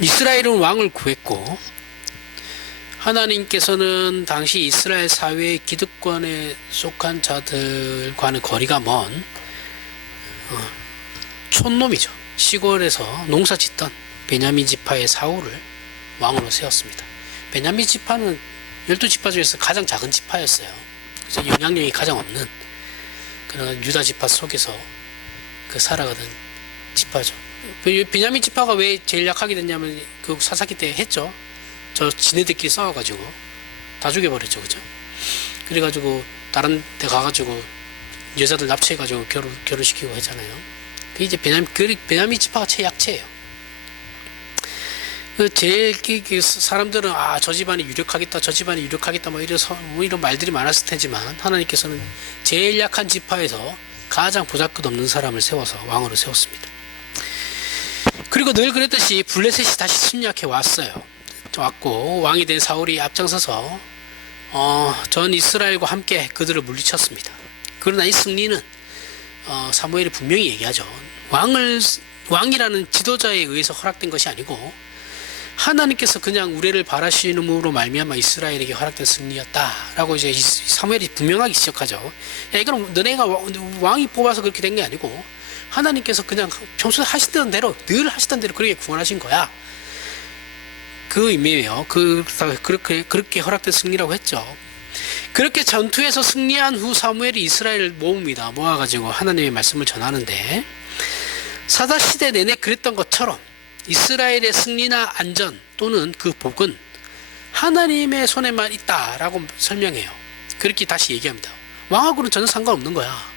이스라엘은 왕을 구했고 하나님께서는 당시 이스라엘 사회의 기득권에 속한 자들과는 거리가 먼 촌놈이죠. 시골에서 농사 짓던 베냐민 지파의 사울을 왕으로 세웠습니다. 베냐민 지파는 12지파 중에서 가장 작은 지파였어요. 그래서 영향력이 가장 없는 그런 유다 지파 속에서 살아가던 지파죠. 베냐민 지파가 왜 제일 약하게 됐냐면 그 사사기 때 했죠. 저 지네들끼리 싸워가지고 다 죽여버렸죠. 그죠? 그래가지고 다른 데 가가지고 여자들 납치해가지고 결혼시키고 했잖아요. 그 이제 베냐민 지파가 최약체예요. 제일 사람들은 저 집안이 유력하겠다, 저 집안이 유력하겠다 뭐 이런 말들이 많았을 테지만 하나님께서는 제일 약한 지파에서 가장 보잘것없는 사람을 세워서 왕으로 세웠습니다. 그리고 늘 그랬듯이 블레셋이 다시 침략해 왔고 왕이 된 사울이 앞장서서 전 이스라엘과 함께 그들을 물리쳤습니다. 그러나 이 승리는 사무엘이 분명히 얘기하죠. 왕이라는 지도자에 의해서 허락된 것이 아니고 하나님께서 그냥 우레를 바라시는으로 말미암아 이스라엘에게 허락된 승리였다라고 이제 사무엘이 분명하게 지적하죠. 이건 너네가 왕이 뽑아서 그렇게 된 게 아니고 하나님께서 그냥 평소에 하시던 대로 늘 하시던 대로 그렇게 구원하신 거야. 그 의미예요. 그렇게 허락된 승리라고 했죠. 그렇게 전투에서 승리한 후 사무엘이 이스라엘을 모읍니다. 모아가지고 하나님의 말씀을 전하는데 사사 시대 내내 그랬던 것처럼 이스라엘의 승리나 안전 또는 그 복은 하나님의 손에만 있다라고 설명해요. 그렇게 다시 얘기합니다. 왕하고는 전혀 상관없는 거야.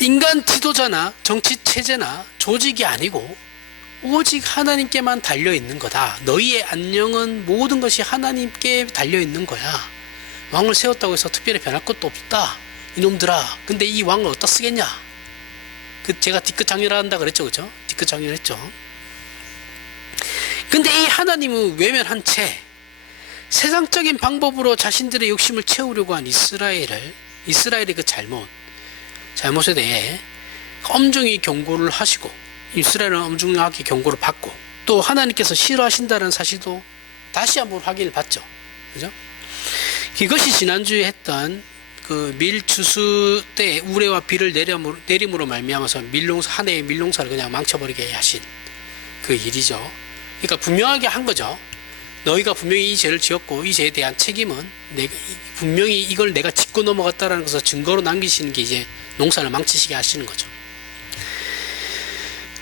인간 지도자나 정치 체제나 조직이 아니고 오직 하나님께만 달려있는 거다. 너희의 안녕은 모든 것이 하나님께 달려있는 거야. 왕을 세웠다고 해서 특별히 변할 것도 없다. 이놈들아. 근데 이 왕을 어디다 쓰겠냐? 제가 뒤끝 장렬한다 그랬죠. 그죠? 뒤끝 장렬했죠. 근데 이 하나님은 외면한 채 세상적인 방법으로 자신들의 욕심을 채우려고 한 이스라엘의 그 잘못에 대해 엄중히 경고를 하시고 이스라엘은 엄중하게 경고를 받고 또 하나님께서 싫어하신다는 사실도 다시 한번 확인을 받죠. 그죠? 이것이 지난주에 했던 그 밀추수 때 우레와 비를 내림으로 말미암아서 한 해의 밀농사를 그냥 망쳐버리게 하신 그 일이죠. 그러니까 분명하게 한 거죠. 너희가 분명히 이 죄를 지었고 이 죄에 대한 책임은 분명히 이걸 내가 짚고 넘어갔다라는 것을 증거로 남기시는 게 이제 농사를 망치시게 하시는 거죠.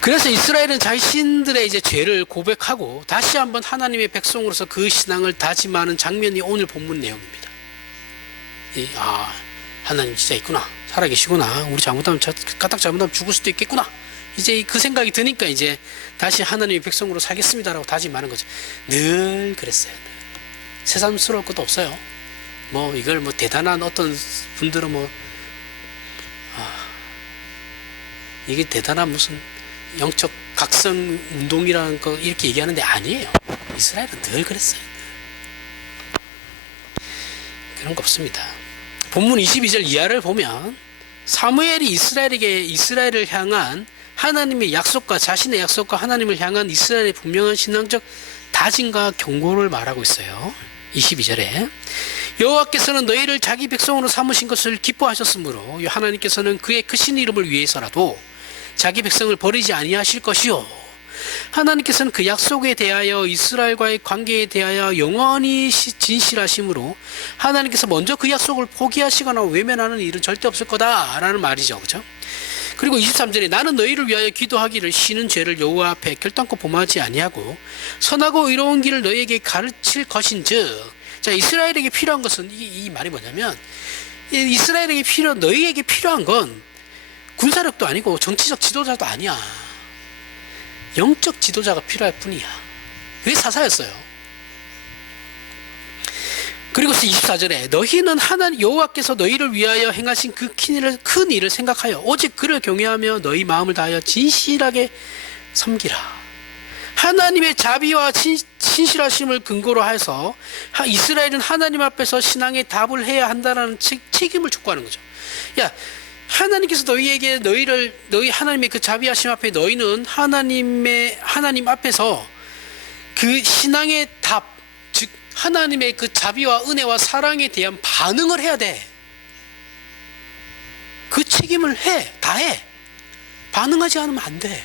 그래서 이스라엘은 자신들의 이제 죄를 고백하고 다시 한번 하나님의 백성으로서 그 신앙을 다짐하는 장면이 오늘 본문 내용입니다. 하나님 진짜 있구나. 살아계시구나. 우리 까딱 잘못하면 죽을 수도 있겠구나. 이제 그 생각이 드니까 이제 다시 하나님의 백성으로 살겠습니다라고 다짐하는 거죠. 늘 그랬어요. 새삼스러울 것도 없어요. 이걸 대단한 어떤 분들은 이게 대단한 무슨 영적 각성 운동이라는 거 이렇게 얘기하는데 아니에요. 이스라엘은 늘 그랬어요. 그런 거 없습니다. 본문 22절 이하를 보면 사무엘이 이스라엘을 향한 하나님의 약속과 자신의 약속과 하나님을 향한 이스라엘의 분명한 신앙적 다짐과 경고를 말하고 있어요. 22절에 여호와께서는 너희를 자기 백성으로 삼으신 것을 기뻐하셨으므로 하나님께서는 그의 크신 이름을 위해서라도 자기 백성을 버리지 아니하실 것이요 하나님께서는 그 약속에 대하여 이스라엘과의 관계에 대하여 영원히 진실하심으로 하나님께서 먼저 그 약속을 포기하시거나 외면하는 일은 절대 없을 거다라는 말이죠. 그죠? 그리고 23절에 나는 너희를 위하여 기도하기를 쉬는 죄를 여호와 앞에 결단코 범하지 아니하고 선하고 의로운 길을 너희에게 가르칠 것인즉 자 이스라엘에게 필요한 것은 이 말이 뭐냐면 너희에게 필요한 건 군사력도 아니고 정치적 지도자도 아니야. 영적 지도자가 필요할 뿐이야. 그게 사사였어요. 그리고 24절에 너희는 하나님 여호와께서 너희를 위하여 행하신 그 큰 일을 생각하여 오직 그를 경외하며 너희 마음을 다하여 진실하게 섬기라. 하나님의 자비와 신실하심을 근거로 해서 이스라엘은 하나님 앞에서 신앙의 답을 해야 한다는 책임을 촉구하는 거죠. 하나님께서 너희에게 너희 하나님의 그 자비하심 앞에 너희는 하나님 앞에서 그 신앙의 답, 즉 하나님의 그 자비와 은혜와 사랑에 대한 반응을 해야 돼. 그 책임을 다 해. 반응하지 않으면 안 돼.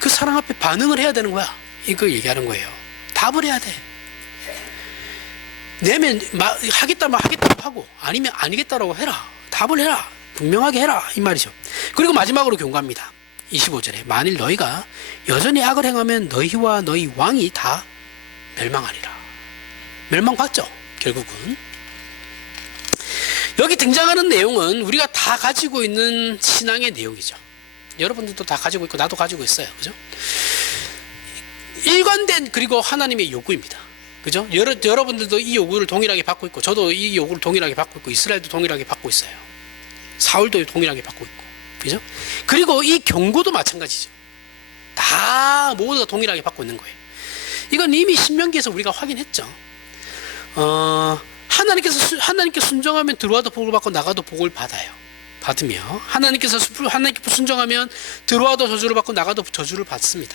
그 사랑 앞에 반응을 해야 되는 거야. 이거 얘기하는 거예요. 답을 해야 돼. 내면 하겠다면 하겠다고 하고 아니면 아니겠다라고 해라. 답을 해라. 분명하게 해라. 이 말이죠. 그리고 마지막으로 경고합니다. 25절에 만일 너희가 여전히 악을 행하면 너희와 너희 왕이 다 멸망하리라. 멸망받죠. 결국은. 여기 등장하는 내용은 우리가 다 가지고 있는 신앙의 내용이죠. 여러분들도 다 가지고 있고 나도 가지고 있어요. 그죠? 일관된 그리고 하나님의 요구입니다. 그죠? 여러분들도 이 요구를 동일하게 받고 있고 저도 이 요구를 동일하게 받고 있고 이스라엘도 동일하게 받고 있어요. 사울도 동일하게 받고 있고. 그죠? 그리고 이 경고도 마찬가지죠. 다 모두가 동일하게 받고 있는 거예요. 이건 이미 신명기에서 우리가 확인했죠. 하나님께 순종하면 들어와도 복을 받고 나가도 복을 받으며 하나님께 순종하면 들어와도 저주를 받고 나가도 저주를 받습니다.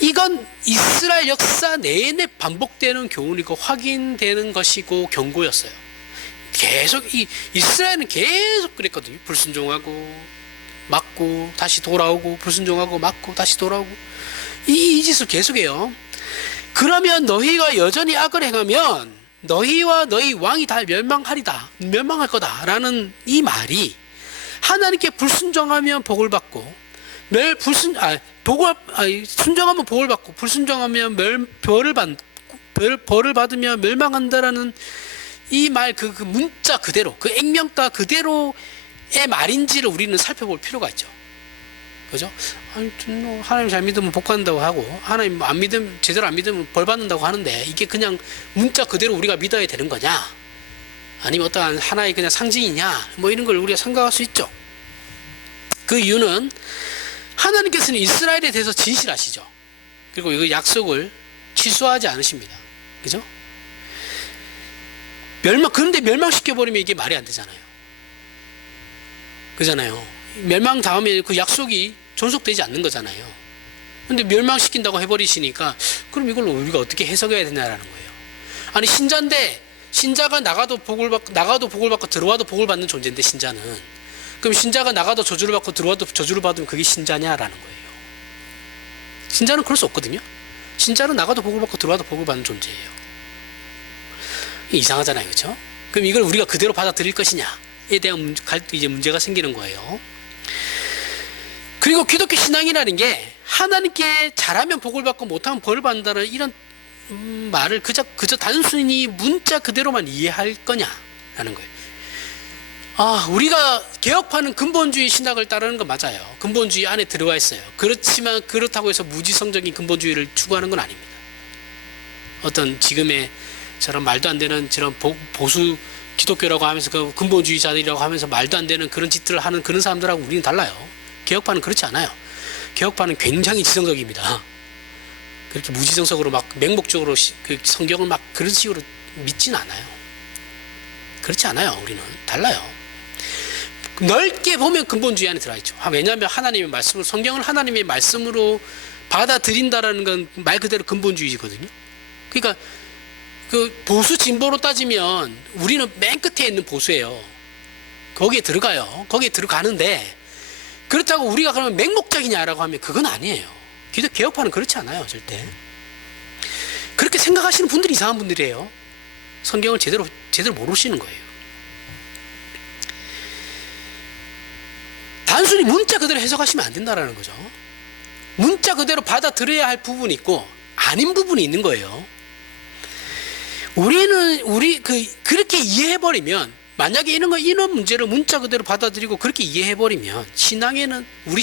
이건 이스라엘 역사 내내 반복되는 교훈이고 확인되는 것이고 경고였어요. 계속 이스라엘은 계속 그랬거든요. 불순종하고 맞고 다시 돌아오고 불순종하고 맞고 다시 돌아오고 이 짓을 계속해요. 그러면 너희가 여전히 악을 행하면 너희와 너희 왕이 다 멸망할 거다라는 이 말이 하나님께 불순종하면 복을 받고 순종하면 복을 받고 불순종하면 벌을 받으며 멸망한다라는 이 말 그 문자 그대로 그 액면가 그대로의 말인지를 우리는 살펴볼 필요가 있죠. 그죠? 하나님 잘 믿으면 복 받는다고 하고 하나님 제대로 안 믿으면 벌 받는다고 하는데 이게 그냥 문자 그대로 우리가 믿어야 되는 거냐? 아니면 어떠한 하나의 그냥 상징이냐? 뭐 이런 걸 우리가 생각할 수 있죠. 그 이유는 하나님께서는 이스라엘에 대해서 진실하시죠. 그리고 이 약속을 취소하지 않으십니다. 그죠? 그런데 멸망시켜버리면 이게 말이 안 되잖아요. 그잖아요. 멸망 다음에 그 약속이 존속되지 않는 거잖아요. 근데 멸망시킨다고 해버리시니까 그럼 이걸 우리가 어떻게 해석해야 되냐라는 거예요. 아니 신자인데 신자가 나가도 복을 받고 들어와도 복을 받는 존재인데 신자는 그럼 신자가 나가도 저주를 받고 들어와도 저주를 받으면 그게 신자냐라는 거예요. 신자는 그럴 수 없거든요. 신자는 나가도 복을 받고 들어와도 복을 받는 존재예요. 이상하잖아요. 그렇죠? 그럼 이걸 우리가 그대로 받아들일 것이냐에 대한 이제 문제가 생기는 거예요. 그리고 기독교 신앙이라는 게 하나님께 잘하면 복을 받고 못하면 벌을 받는다는 이런 말을 그저 단순히 문자 그대로만 이해할 거냐라는 거예요. 우리가 개혁파는 근본주의 신학을 따르는 건 맞아요. 근본주의 안에 들어가 있어요. 그렇지만 그렇다고 해서 무지성적인 근본주의를 추구하는 건 아닙니다. 어떤 지금의 저런 말도 안 되는 저런 보수 기독교라고 하면서 그 근본주의자들이라고 하면서 말도 안 되는 그런 짓들을 하는 그런 사람들하고 우리는 달라요. 개혁파는 그렇지 않아요. 개혁파는 굉장히 지성적입니다. 그렇게 무지성적으로 막 맹목적으로 그 성경을 막 그런 식으로 믿진 않아요. 그렇지 않아요. 우리는 달라요. 넓게 보면 근본주의 안에 들어가 있죠. 왜냐하면 하나님의 말씀을 성경을 하나님의 말씀으로 받아들인다라는 건 말 그대로 근본주의거든요. 그러니까 그 보수 진보로 따지면 우리는 맨 끝에 있는 보수예요. 거기에 들어가요. 거기에 들어가는데 그렇다고 우리가 그러면 맹목적이냐라고 하면 그건 아니에요. 기독 개혁파는 그렇지 않아요. 절대. 그렇게 생각하시는 분들이 이상한 분들이에요. 성경을 제대로 모르시는 거예요. 단순히 문자 그대로 해석하시면 안 된다라는 거죠. 문자 그대로 받아들여야 할 부분이 있고 아닌 부분이 있는 거예요. 그렇게 이해해버리면 만약에 이런 문제를 문자 그대로 받아들이고 그렇게 이해해버리면 우리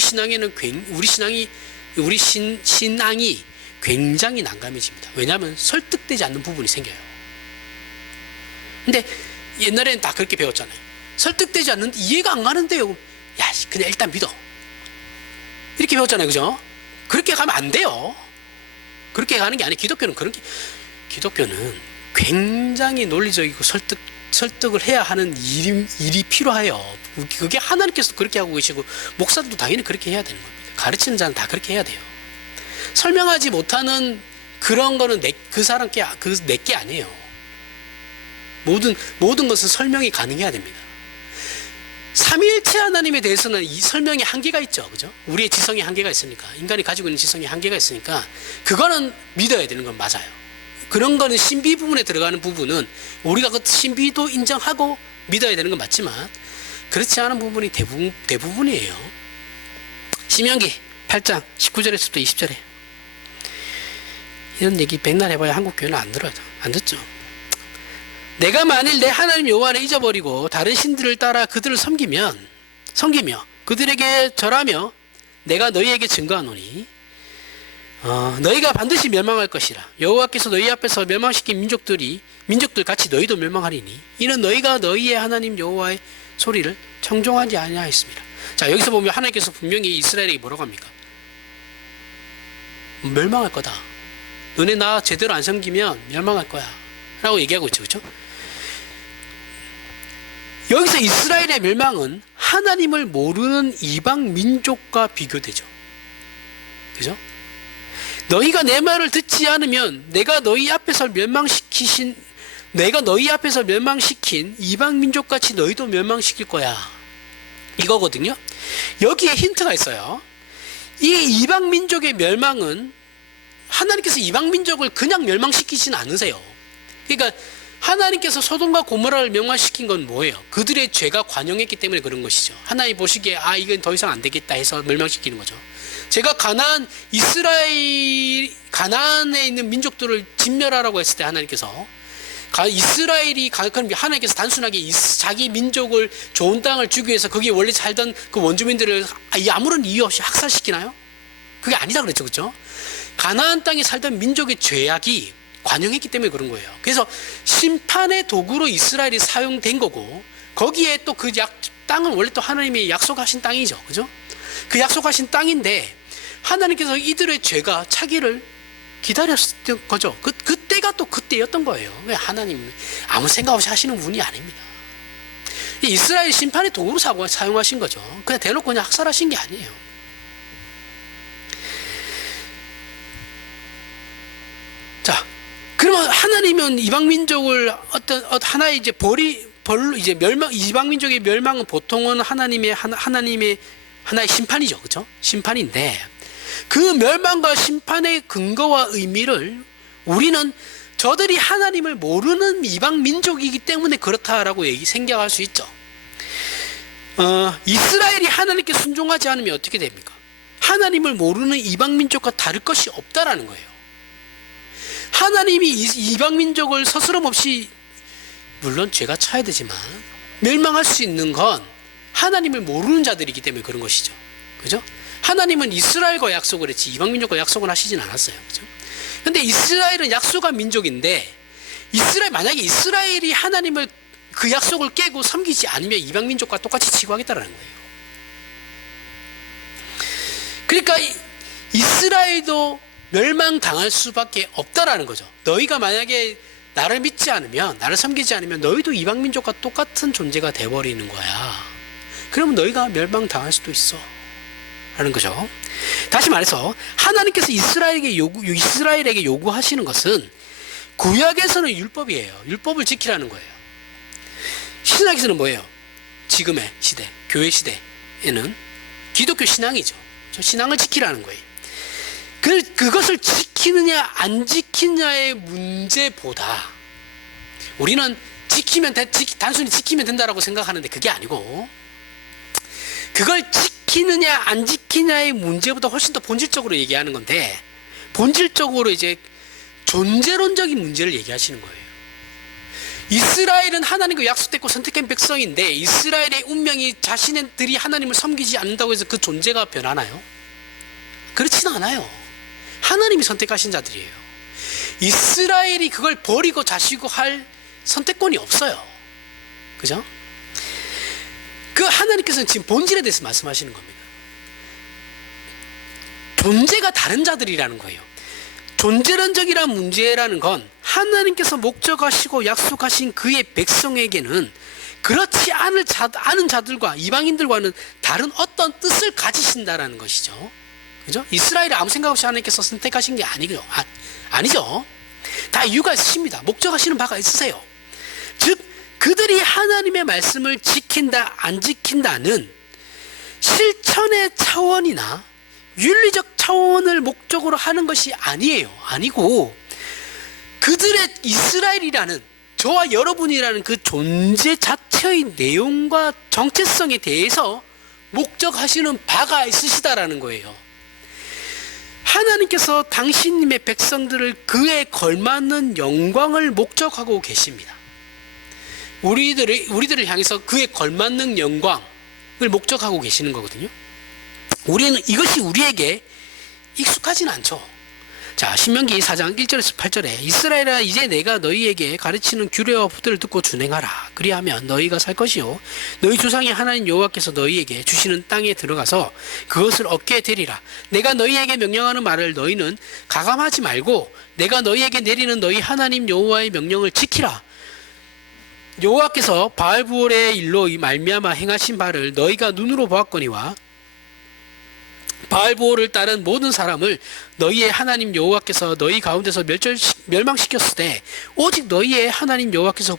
신앙이 굉장히 난감해집니다. 왜냐하면 설득되지 않는 부분이 생겨요. 근데 옛날에는 다 그렇게 배웠잖아요. 설득되지 않는데 이해가 안 가는데요. 그냥 일단 믿어. 이렇게 배웠잖아요. 그죠? 그렇게 가면 안 돼요. 그렇게 가는 게 아니에요. 기독교는 굉장히 논리적이고 설득을 해야 하는 일이 필요해요. 그게 하나님께서 그렇게 하고 계시고 목사들도 당연히 그렇게 해야 되는 겁니다. 가르치는 자는 다 그렇게 해야 돼요. 설명하지 못하는 그런 거는 내게 아니에요. 모든 것은 설명이 가능해야 됩니다. 삼위일체 하나님에 대해서는 이 설명에 한계가 있죠. 그죠? 우리의 지성에 한계가 있으니까. 인간이 가지고 있는 지성에 한계가 있으니까 그거는 믿어야 되는 건 맞아요. 그런 거는 신비 부분에 들어가는 부분은 우리가 그 신비도 인정하고 믿어야 되는 건 맞지만 그렇지 않은 부분이 대부분이에요. 신명기 8장 19절에서부터 20절에 이런 얘기 백날 해봐야 한국 교회는 안 들어요. 안 듣죠. 내가 만일 내 하나님 여호와를 잊어버리고 다른 신들을 따라 그들을 섬기며 그들에게 절하며 내가 너희에게 증거하노니 너희가 반드시 멸망할 것이라. 여호와께서 너희 앞에서 멸망시킨 민족들 같이 너희도 멸망하리니 이는 너희가 너희의 하나님 여호와의 소리를 청종하지 아니하였습니다. 자, 여기서 보면 하나님께서 분명히 이스라엘에게 뭐라고 합니까? 멸망할 거다. 너네 나 제대로 안 섬기면 멸망할 거야 라고 얘기하고 있죠. 그렇죠? 여기서 이스라엘의 멸망은 하나님을 모르는 이방 민족과 비교되죠. 그죠? 너희가 내 말을 듣지 않으면 내가 너희 앞에서 멸망시킨 이방 민족같이 너희도 멸망시킬 거야. 이거거든요. 여기에 힌트가 있어요. 이 이방 민족의 멸망은 하나님께서 이방 민족을 그냥 멸망시키진 않으세요. 그러니까 하나님께서 소돔과 고모라를 멸망시킨 건 뭐예요? 그들의 죄가 관영했기 때문에 그런 것이죠. 하나님 보시기에 이건 더 이상 안 되겠다 해서 멸망시키는 거죠. 제가 가나안에 있는 민족들을 진멸하라고 했을 때 하나님께서 하나님께서 단순하게 자기 민족을 좋은 땅을 주기 위해서 거기에 원래 살던 그 원주민들을 아무런 이유 없이 학살시키나요? 그게 아니다 그랬죠. 그렇죠? 가나안 땅에 살던 민족의 죄악이 관영했기 때문에 그런 거예요. 그래서 심판의 도구로 이스라엘이 사용된 거고 거기에 또 그 땅은 원래 또 하나님이 약속하신 땅이죠. 그죠? 그 약속하신 땅인데 하나님께서 이들의 죄가 차기를 기다렸던 거죠. 그때가 또 그때였던 거예요. 왜 하나님 아무 생각 없이 하시는 분이 아닙니다. 이스라엘 심판의 도구로 사용하신 거죠. 그냥 대놓고 그냥 학살하신 게 아니에요. 자, 그러면 하나님은 이방 민족을 하나의 이제 이방 민족의 멸망은 보통은 하나님의 하나의 심판이죠. 그렇죠? 심판인데 그 멸망과 심판의 근거와 의미를 우리는 저들이 하나님을 모르는 이방 민족이기 때문에 그렇다라고 생각할 수 있죠. 이스라엘이 하나님께 순종하지 않으면 어떻게 됩니까? 하나님을 모르는 이방 민족과 다를 것이 없다라는 거예요. 하나님이 이방 민족을 서스럼 없이 물론 죄가 차야 되지만 멸망할 수 있는 건 하나님을 모르는 자들이기 때문에 그런 것이죠. 그죠? 하나님은 이스라엘과 약속을 했지 이방 민족과 약속을 하시진 않았어요. 그죠? 근데 이스라엘은 약속한 민족인데 만약에 이스라엘이 하나님을 그 약속을 깨고 섬기지 않으면 이방 민족과 똑같이 치고하겠다라는 거예요. 그러니까 이스라엘도 멸망당할 수밖에 없다라는 거죠. 너희가 만약에 나를 믿지 않으면, 나를 섬기지 않으면 너희도 이방 민족과 똑같은 존재가 돼버리는 거야. 그러면 너희가 멸망당할 수도 있어 라는 거죠. 다시 말해서 하나님께서 이스라엘에게 요구하시는 것은 구약에서는 율법이에요. 율법을 지키라는 거예요. 신약에서는 뭐예요? 지금의 시대, 교회 시대에는 기독교 신앙이죠. 신앙을 지키라는 거예요. 그것을 지키느냐 안 지키느냐의 문제보다 우리는 단순히 지키면 된다라고 생각하는데 그게 아니고 그걸 지키느냐 안 지키느냐의 문제보다 훨씬 더 본질적으로 얘기하는 건데 본질적으로 이제 존재론적인 문제를 얘기하시는 거예요. 이스라엘은 하나님과 약속됐고 선택된 백성인데 이스라엘의 운명이 자신들이 하나님을 섬기지 않는다고 해서 그 존재가 변하나요? 그렇지는 않아요. 하나님이 선택하신 자들이에요. 이스라엘이 그걸 버리고 자시고 할 선택권이 없어요. 그죠? 그 하나님께서는 지금 본질에 대해서 말씀하시는 겁니다. 존재가 다른 자들이라는 거예요. 존재론적이란 문제라는 건 하나님께서 목적하시고 약속하신 그의 백성에게는 그렇지 않은 자들과 이방인들과는 다른 어떤 뜻을 가지신다라는 것이죠. 그죠? 이스라엘을 아무 생각 없이 하나님께서 선택하신 게 아니죠. 다 이유가 있으십니다. 목적하시는 바가 있으세요. 즉 그들이 하나님의 말씀을 지킨다 안 지킨다는 실천의 차원이나 윤리적 차원을 목적으로 하는 것이 아니고 그들의 이스라엘이라는 저와 여러분이라는 그 존재 자체의 내용과 정체성에 대해서 목적하시는 바가 있으시다라는 거예요. 하나님께서 당신님의 백성들을 그에 걸맞는 영광을 목적하고 계십니다. 우리들을 향해서 그에 걸맞는 영광을 목적하고 계시는 거거든요. 우리는 이것이 우리에게 익숙하지는 않죠. 자, 신명기 4장 1절에서 8절에 이스라엘아 이제 내가 너희에게 가르치는 규례와 법들을 듣고 준행하라. 그리하면 너희가 살 것이요 너희 조상의 하나님 여호와께서 너희에게 주시는 땅에 들어가서 그것을 얻게 되리라. 내가 너희에게 명령하는 말을 너희는 가감하지 말고 내가 너희에게 내리는 너희 하나님 여호와의 명령을 지키라. 여호와께서 바알부올의 일로 말미암아 행하신 바를 너희가 눈으로 보았거니와 바알부올을 따른 모든 사람을 너희의 하나님 여호와께서 너희 가운데서 멸망시켰을 때 오직 너희의 하나님 여호와께서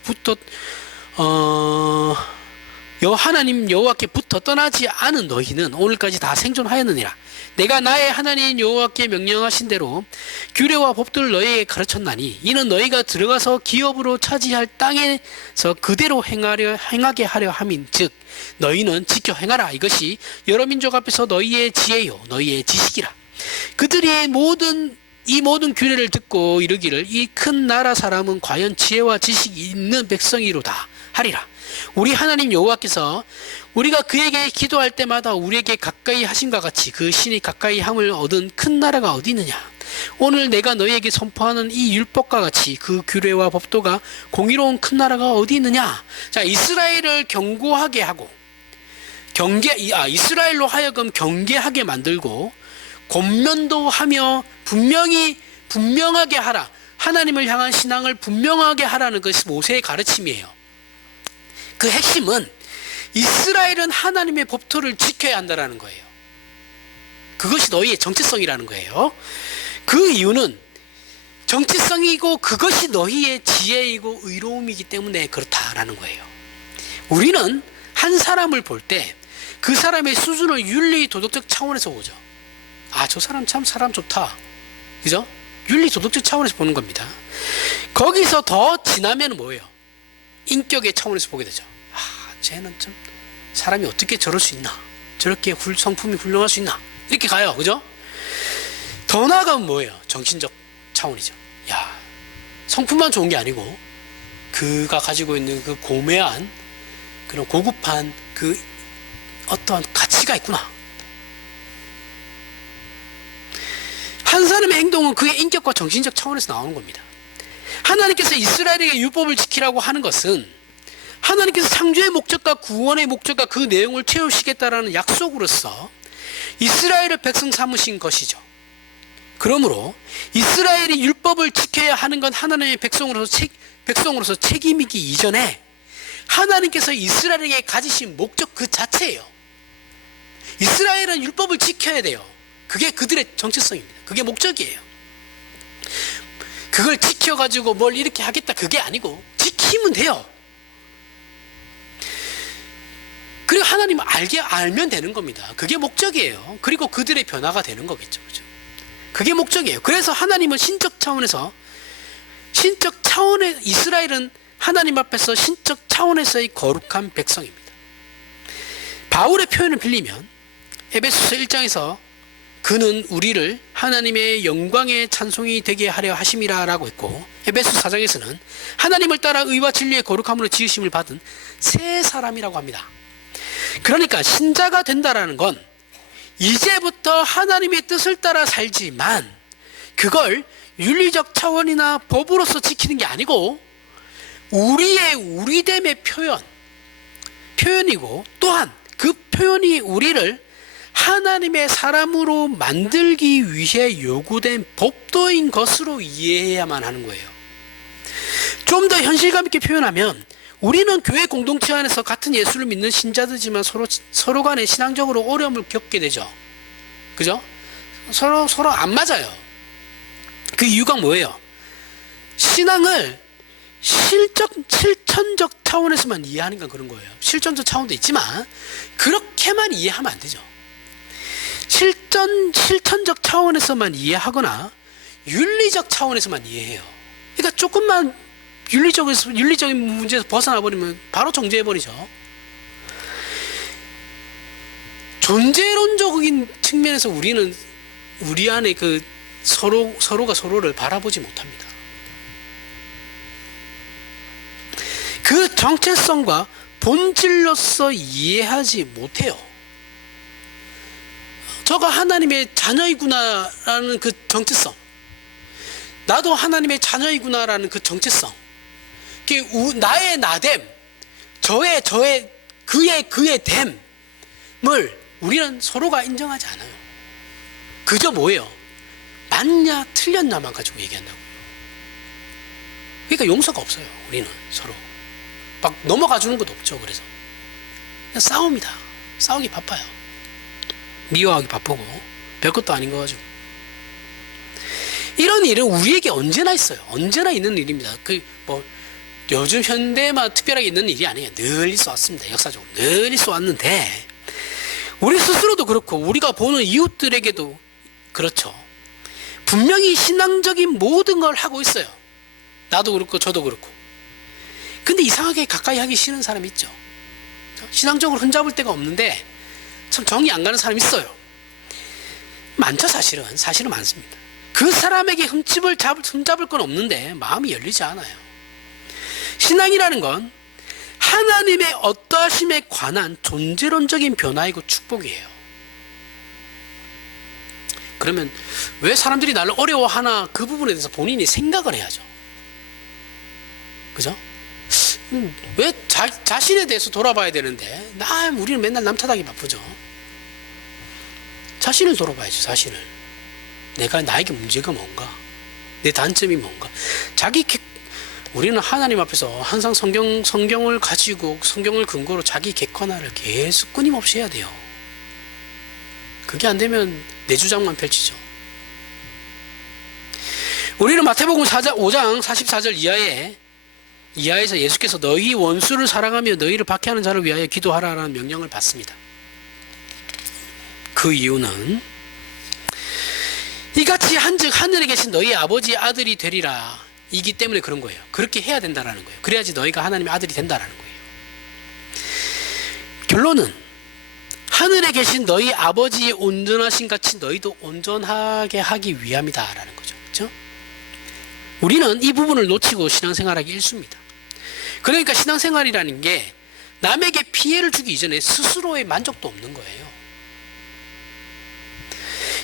하나님 여호와께 붙어 떠나지 않은 너희는 오늘까지 다 생존하였느니라. 내가 나의 하나님 여호와께 명령하신 대로 규례와 법들을 너희에게 가르쳤나니 이는 너희가 들어가서 기업으로 차지할 땅에서 그대로 행하게 하려 함인즉 너희는 지켜 행하라. 이것이 여러 민족 앞에서 너희의 지혜요 너희의 지식이라. 그들이 이 모든 규례를 듣고 이르기를 이 큰 나라 사람은 과연 지혜와 지식이 있는 백성이로다 하리라. 우리 하나님 여호와께서 우리가 그에게 기도할 때마다 우리에게 가까이 하신과 같이 그 신이 가까이 함을 얻은 큰 나라가 어디 있느냐. 오늘 내가 너희에게 선포하는 이 율법과 같이 그 규례와 법도가 공의로운 큰 나라가 어디 있느냐. 자, 이스라엘을 경고하게 하고 이스라엘로 하여금 경계하게 만들고 권면도 하며 분명하게 하라. 하나님을 향한 신앙을 분명하게 하라는 것이 모세의 가르침이에요. 그 핵심은 이스라엘은 하나님의 법도를 지켜야 한다는 거예요. 그것이 너희의 정체성이라는 거예요. 그 이유는 정체성이고 그것이 너희의 지혜이고 의로움이기 때문에 그렇다라는 거예요. 우리는 한 사람을 볼 때 그 사람의 수준을 윤리 도덕적 차원에서 보죠. 아, 저 사람 참 사람 좋다. 그죠? 윤리 도덕적 차원에서 보는 겁니다. 거기서 더 지나면 뭐예요? 인격의 차원에서 보게 되죠. 아, 쟤는 좀 사람이 어떻게 저럴 수 있나? 저렇게 성품이 훌륭할 수 있나? 이렇게 가요. 그죠? 더 나아가면 뭐예요? 정신적 차원이죠. 야, 성품만 좋은 게 아니고 그가 가지고 있는 그 고매한 그런 고급한 그 어떠한 가치가 있구나. 한 사람의 행동은 그의 인격과 정신적 차원에서 나오는 겁니다. 하나님께서 이스라엘에게 율법을 지키라고 하는 것은 하나님께서 창조의 목적과 구원의 목적과 그 내용을 채우시겠다라는 약속으로서 이스라엘을 백성 삼으신 것이죠. 그러므로 이스라엘이 율법을 지켜야 하는 건 하나님의 백성으로서 책임이기 이전에 하나님께서 이스라엘에게 가지신 목적 그 자체예요. 이스라엘은 율법을 지켜야 돼요. 그게 그들의 정체성입니다. 그게 목적이에요. 그걸 지켜가지고 뭘 이렇게 하겠다 그게 아니고 지키면 돼요. 그리고 하나님을 알면 되는 겁니다. 그게 목적이에요. 그리고 그들의 변화가 되는 거겠죠. 그죠? 그게 목적이에요. 그래서 하나님은 신적 차원에 이스라엘은 하나님 앞에서 신적 차원에서의 거룩한 백성입니다. 바울의 표현을 빌리면 에베소서 1장에서 그는 우리를 하나님의 영광의 찬송이 되게 하려 하심이라 라고 했고 에베소 4장에서는 하나님을 따라 의와 진리의 거룩함으로 지으심을 받은 새 사람이라고 합니다. 그러니까 신자가 된다라는 건 이제부터 하나님의 뜻을 따라 살지만 그걸 윤리적 차원이나 법으로서 지키는 게 아니고 우리의 우리됨의 표현이고 또한 그 표현이 우리를 하나님의 사람으로 만들기 위해 요구된 법도인 것으로 이해해야만 하는 거예요. 좀 더 현실감 있게 표현하면 우리는 교회 공동체 안에서 같은 예수를 믿는 신자들이지만 서로 간에 신앙적으로 어려움을 겪게 되죠. 그죠? 서로 안 맞아요. 그 이유가 뭐예요? 신앙을 실천적 차원에서만 이해하니까 그런 거예요. 실존적 차원도 있지만 그렇게만 이해하면 안 되죠. 실천적 차원에서만 이해하거나 윤리적 차원에서만 이해해요. 그러니까 조금만 윤리적인 문제에서 벗어나 버리면 바로 정죄해버리죠. 존재론적인 측면에서 우리는 우리 안에 그 서로가 서로를 바라보지 못합니다. 그 정체성과 본질로서 이해하지 못해요. 저가 하나님의 자녀이구나라는 그 정체성, 나도 하나님의 자녀이구나라는 그 정체성, 나의 나됨, 그의 됨을 우리는 서로가 인정하지 않아요. 그저 뭐예요? 맞냐 틀렸냐만 가지고 얘기한다고요. 그러니까 용서가 없어요. 우리는 서로 막 넘어가 주는 것도 없죠. 그래서 그냥 싸웁니다. 싸우기 바빠요. 미워하기 바쁘고 별것도 아닌 거 가지고. 이런 일은 우리에게 언제나 있어요. 언제나 있는 일입니다. 요즘 현대만 특별하게 있는 일이 아니에요. 늘 있어 왔습니다. 역사적으로 늘 있어 왔는데 우리 스스로도 그렇고 우리가 보는 이웃들에게도 그렇죠. 분명히 신앙적인 모든 걸 하고 있어요. 나도 그렇고 저도 그렇고. 근데 이상하게 가까이 하기 싫은 사람이 있죠. 신앙적으로 흠잡을 데가 없는데 참 정이 안 가는 사람이 있어요. 많죠. 사실은 많습니다. 그 사람에게 흠잡을 건 없는데 마음이 열리지 않아요. 신앙이라는 건 하나님의 어떠하심에 관한 존재론적인 변화이고 축복이에요. 그러면 왜 사람들이 나를 어려워하나 그 부분에 대해서 본인이 생각을 해야죠. 그죠? 왜 자신에 대해서 돌아봐야 되는데 우리는 맨날 남 탓하기 바쁘죠. 자신을 돌아봐야죠. 자신을. 나에게 문제가 뭔가, 내 단점이 뭔가. 우리는 하나님 앞에서 항상 성경을 가지고 성경을 근거로 자기 객관화를 계속 끊임없이 해야 돼요. 그게 안 되면 내 주장만 펼치죠. 우리는 마태복음 5장 44절 이하에서 예수께서 너희 원수를 사랑하며 너희를 박해하는 자를 위하여 기도하라라는 명령을 받습니다. 그 이유는 이같이 한즉 하늘에 계신 너희 아버지의 아들이 되리라 이기 때문에 그런 거예요. 그렇게 해야 된다라는 거예요. 그래야지 너희가 하나님의 아들이 된다라는 거예요. 결론은 하늘에 계신 너희 아버지의 온전하신 같이 너희도 온전하게 하기 위함이다라는 거죠. 그렇죠? 우리는 이 부분을 놓치고 신앙생활하기 일쑤입니다. 그러니까 신앙생활이라는 게 남에게 피해를 주기 이전에 스스로의 만족도 없는 거예요.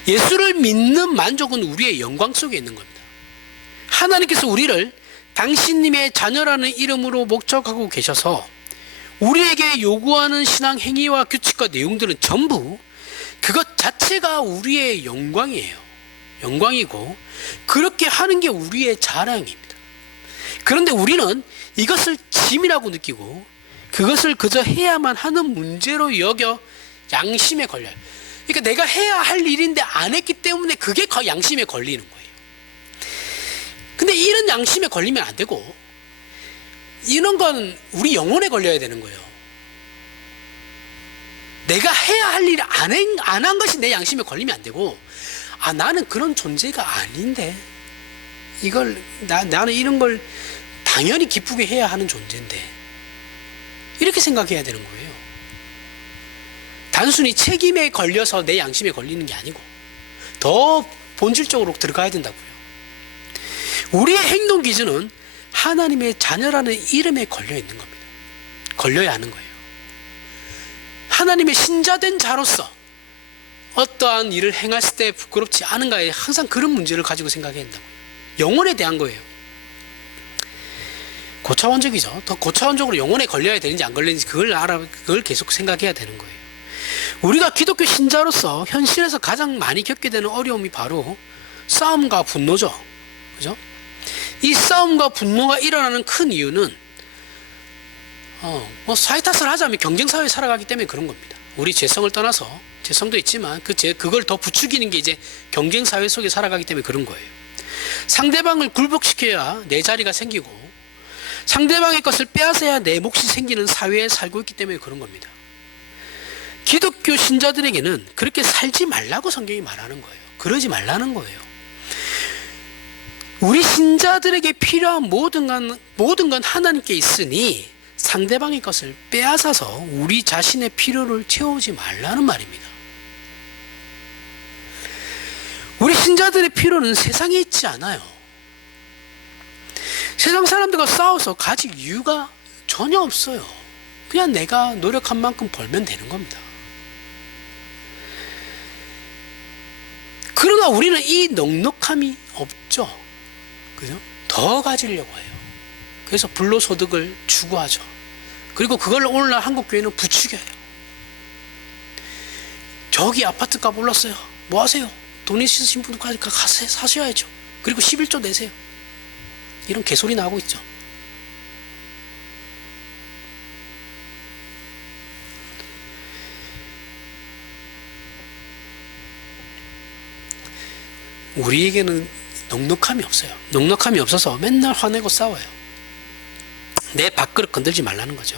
예수를 믿는 만족은 우리의 영광 속에 있는 겁니다. 하나님께서 우리를 당신님의 자녀라는 이름으로 목적하고 계셔서 우리에게 요구하는 신앙 행위와 규칙과 내용들은 전부 그것 자체가 우리의 영광이에요. 영광이고 그렇게 하는 게 우리의 자랑입니다. 그런데 우리는 이것을 짐이라고 느끼고 그것을 그저 해야만 하는 문제로 여겨 양심에 걸려요. 그러니까 내가 해야 할 일인데 안 했기 때문에 그게 양심에 걸리는 거예요. 근데 이런 양심에 걸리면 안 되고 이런 건 우리 영혼에 걸려야 되는 거예요. 내가 해야 할 일을 안 한 것이 내 양심에 걸리면 안 되고 나는 그런 존재가 아닌데 나는 이런 걸 당연히 기쁘게 해야 하는 존재인데 이렇게 생각해야 되는 거예요. 단순히 책임에 걸려서 내 양심에 걸리는 게 아니고 더 본질적으로 들어가야 된다고요. 우리의 행동 기준은 하나님의 자녀라는 이름에 걸려 있는 겁니다. 걸려야 하는 거예요. 하나님의 신자된 자로서 어떠한 일을 행했을 때 부끄럽지 않은가에 항상 그런 문제를 가지고 생각해야 된다고요. 영혼에 대한 거예요. 고차원적이죠. 더 고차원적으로 영혼에 걸려야 되는지 안 걸리는지 그걸 계속 생각해야 되는 거예요. 우리가 기독교 신자로서 현실에서 가장 많이 겪게 되는 어려움이 바로 싸움과 분노죠. 그죠? 이 싸움과 분노가 일어나는 큰 이유는 사회 탓을 하자면 경쟁사회에 살아가기 때문에 그런 겁니다. 우리 죄성을 떠나서 죄성도 있지만 그걸 더 부추기는 게 이제 경쟁사회 속에 살아가기 때문에 그런 거예요. 상대방을 굴복시켜야 내 자리가 생기고 상대방의 것을 빼앗아야 내 몫이 생기는 사회에 살고 있기 때문에 그런 겁니다. 기독교 신자들에게는 그렇게 살지 말라고 성경이 말하는 거예요. 그러지 말라는 거예요. 우리 신자들에게 필요한 모든 건 하나님께 있으니 상대방의 것을 빼앗아서 우리 자신의 필요를 채우지 말라는 말입니다. 우리 신자들의 필요는 세상에 있지 않아요. 세상 사람들과 싸워서 가질 이유가 전혀 없어요. 그냥 내가 노력한 만큼 벌면 되는 겁니다. 그러나 우리는 이 넉넉함이 없죠. 그죠? 더 가지려고 해요. 그래서 불로소득을 추구하죠. 그리고 그걸 오늘날 한국교회는 부추겨요. 저기 아파트값 올랐어요. 뭐 하세요? 돈 있으신 분까지 가서 사셔야죠. 그리고 11조 내세요. 이런 개소리 나오고 있죠. 우리에게는 넉넉함이 없어요. 넉넉함이 없어서 맨날 화내고 싸워요. 내 밥그릇 건들지 말라는 거죠.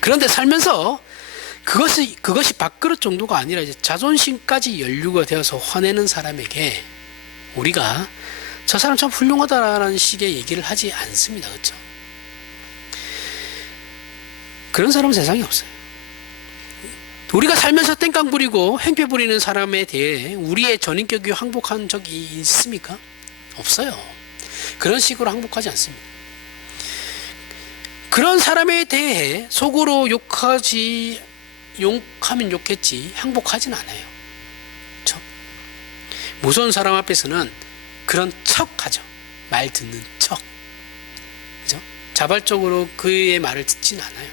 그런데 살면서 그것이 밥그릇 정도가 아니라 이제 자존심까지 연루가 되어서 화내는 사람에게 우리가 저 사람 참 훌륭하다라는 식의 얘기를 하지 않습니다. 그렇죠? 그런 사람은 세상에 없어요. 우리가 살면서 땡깡 부리고 행패 부리는 사람에 대해 우리의 전인격이 항복한 적이 있습니까? 없어요. 그런 식으로 항복하지 않습니다. 그런 사람에 대해 속으로 욕하면 욕했지 항복하진 않아요. 그렇죠? 무서운 사람 앞에서는 그런 척하죠. 말 듣는 척. 그죠? 자발적으로 그의 말을 듣진 않아요.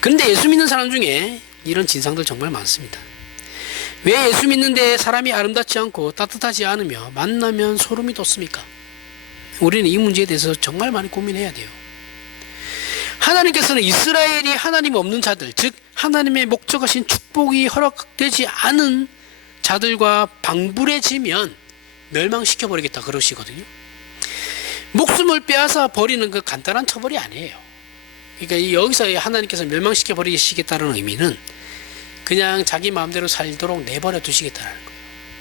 그런데 예수 믿는 사람 중에 이런 진상들 정말 많습니다. 왜 예수 믿는데 사람이 아름답지 않고 따뜻하지 않으며 만나면 소름이 돋습니까? 우리는 이 문제에 대해서 정말 많이 고민해야 돼요. 하나님께서는 이스라엘이 하나님 없는 자들, 즉 하나님의 목적하신 축복이 허락되지 않은 자들과 방불해지면 멸망시켜버리겠다 그러시거든요. 목숨을 빼앗아 버리는 그 간단한 처벌이 아니에요. 그러니까 여기서 하나님께서 멸망시켜 버리시겠다는 의미는 그냥 자기 마음대로 살도록 내버려 두시겠다는 거예요.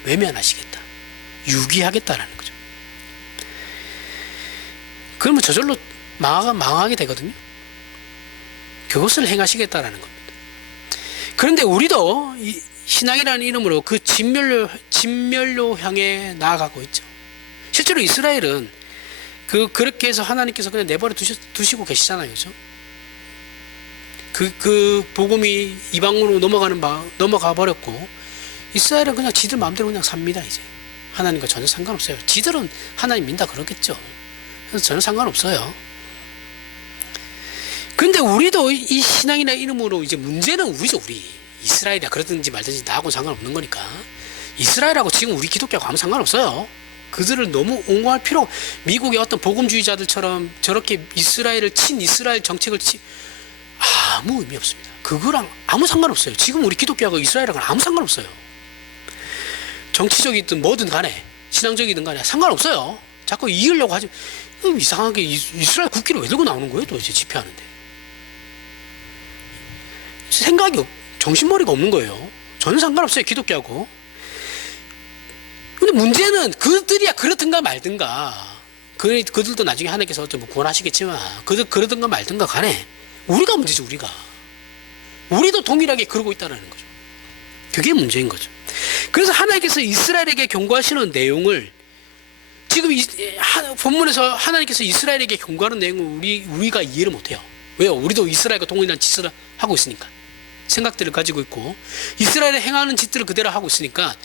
외면하시겠다. 유기하겠다는 거죠. 그러면 저절로 망하게 되거든요. 그것을 행하시겠다는 겁니다. 그런데 우리도 신앙이라는 이름으로 그 진멸로 향해 나아가고 있죠. 실제로 이스라엘은 그렇게 해서 하나님께서 그냥 내버려 두시고 계시잖아요. 그죠? 그 복음이 이방으로 넘어가 버렸고, 이스라엘은 그냥 지들 마음대로 그냥 삽니다, 이제. 하나님과 전혀 상관없어요. 지들은 하나님 믿다 그러겠죠. 그래서 전혀 상관없어요. 근데 우리도 이 신앙이라는 이름으로 이제 문제는 우리죠, 우리. 이스라엘이야 그러든지 말든지 나하고 상관없는 거니까. 이스라엘하고 지금 우리 기독교하고 아무 상관없어요. 그들을 너무 옹호할 필요, 미국의 어떤 복음주의자들처럼 저렇게 이스라엘을 이스라엘 정책을 아무 의미 없습니다. 그거랑 아무 상관없어요. 지금 우리 기독교하고 이스라엘하고는 아무 상관없어요. 정치적이든 뭐든 간에 신앙적이든 간에 상관없어요. 자꾸 이기려고 하지. 이상하게 이스라엘 국기를 왜 들고 나오는 거예요? 도대체 집회하는데. 생각이 정신머리가 없는 거예요. 전혀 상관없어요. 기독교하고. 근데 문제는 그들이야 그렇든가 말든가. 그들도 나중에 하나님께서 좀 구원하시겠지만 그러든가 말든가 간에 우리가 문제죠. 우리도 동일하게 그러고 있다는 거죠. 그게 문제인 거죠. 그래서 하나님께서 이스라엘에게 경고하시는 내용을 지금 본문에서 하나님께서 이스라엘에게 경고하는 내용을 우리가 이해를 못해요. 왜요? 우리도 이스라엘과 동일한 짓을 하고 있으니까. 생각들을 가지고 있고 이스라엘에 행하는 짓들을 그대로 하고 있으니까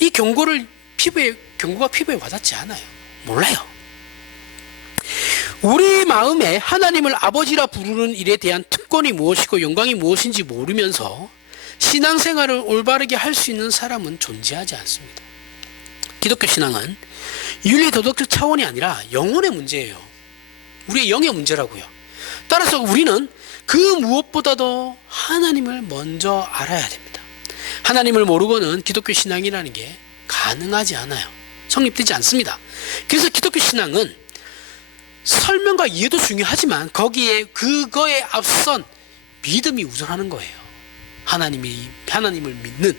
이 경고가 피부에 와닿지 않아요. 몰라요. 우리 마음에 하나님을 아버지라 부르는 일에 대한 특권이 무엇이고 영광이 무엇인지 모르면서 신앙생활을 올바르게 할 수 있는 사람은 존재하지 않습니다. 기독교 신앙은 윤리 도덕적 차원이 아니라 영혼의 문제예요. 우리의 영의 문제라고요. 따라서 우리는 그 무엇보다도 하나님을 먼저 알아야 됩니다. 하나님을 모르고는 기독교 신앙이라는 게 가능하지 않아요. 성립되지 않습니다. 그래서 기독교 신앙은 설명과 이해도 중요하지만 그거에 앞선 믿음이 우선하는 거예요. 하나님을 믿는,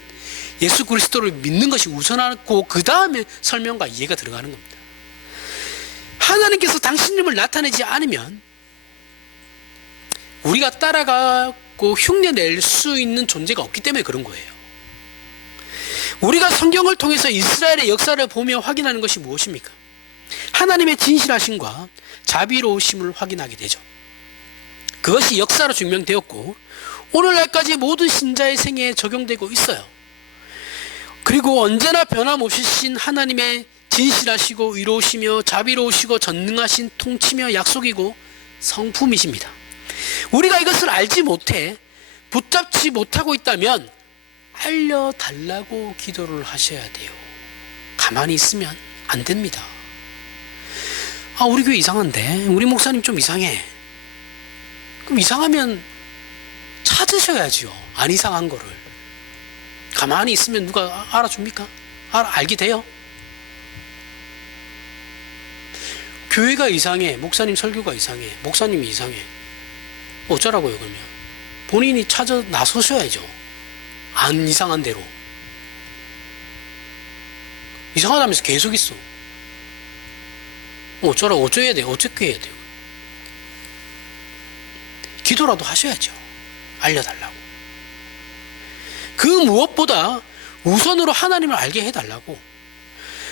예수 그리스도를 믿는 것이 우선하고 그 다음에 설명과 이해가 들어가는 겁니다. 하나님께서 당신님을 나타내지 않으면 우리가 따라가고 흉내낼 수 있는 존재가 없기 때문에 그런 거예요. 우리가 성경을 통해서 이스라엘의 역사를 보며 확인하는 것이 무엇입니까? 하나님의 진실하심과 자비로우심을 확인하게 되죠. 그것이 역사로 증명되었고 오늘날까지 모든 신자의 생애에 적용되고 있어요. 그리고 언제나 변함없으신 하나님의 진실하시고 의로우시며 자비로우시고 전능하신 통치며 약속이고 성품이십니다. 우리가 이것을 알지 못해 붙잡지 못하고 있다면 알려달라고 기도를 하셔야 돼요. 가만히 있으면 안 됩니다. 우리 교회 이상한데, 우리 목사님 좀 이상해. 그럼 이상하면 찾으셔야죠. 안 이상한 거를. 가만히 있으면 누가 알아줍니까? 알게 돼요? 교회가 이상해, 목사님 설교가 이상해, 목사님이 이상해. 어쩌라고요 그러면? 본인이 찾아 나서셔야죠. 안 이상한 대로. 이상하다면서 계속 있어. 어쩌라고, 어쩌야 돼요? 어떻게 해야 돼요? 기도라도 하셔야죠. 알려달라고. 그 무엇보다 우선으로 하나님을 알게 해달라고,